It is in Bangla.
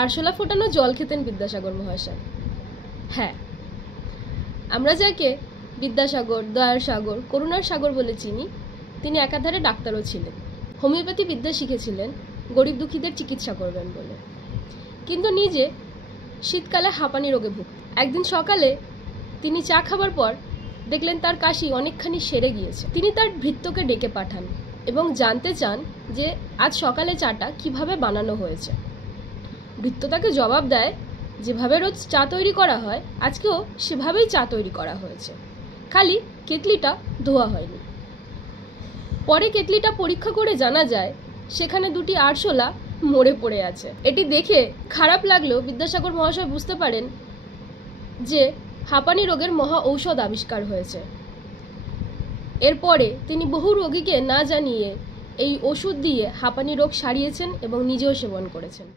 আরশোলা ফোটানো জল খেতেন বিদ্যাসাগর মহাশয়। হ্যাঁ, আমরা যাকে বিদ্যাসাগর, দয়ার সাগর, করুণার সাগর বলে চিনি, তিনি একাধারে ডাক্তারও ছিলেন। হোমিওপ্যাথি বিদ্যা শিখেছিলেন গরিব দুঃখীদের চিকিৎসা করবেন বলে, কিন্তু নিজে শীতকালে হাঁপানি রোগে ভুগতেন। একদিন সকালে তিনি চা খাবার পর দেখলেন তার কাশি অনেকখানি সেরে গিয়েছে। তিনি তার ভৃত্যকে ডেকে পাঠান এবং জানতে চান যে আজ সকালে চাটা কিভাবে বানানো হয়েছে। ভৃত্য তাকে জবাব দেয়, যেভাবে রোজ চা তৈরি করা হয় আজকেও সেভাবেই চা তৈরি করা হয়েছে, খালি কেতলিটা ধোয়া হয়নি। পরে কেতলিটা পরীক্ষা করে জানা যায় সেখানে দুটি আরশোলা মরে পড়ে আছে। এটি দেখে খারাপ লাগলেও বিদ্যাসাগর মহাশয় বুঝতে পারেন যে হাঁপানি রোগের মহা ঔষধ আবিষ্কার হয়েছে। এরপরে তিনি বহু রোগীকে না জানিয়ে এই ওষুধ দিয়ে হাঁপানি রোগ সারিয়েছেন এবং নিজেও সেবন করেছেন।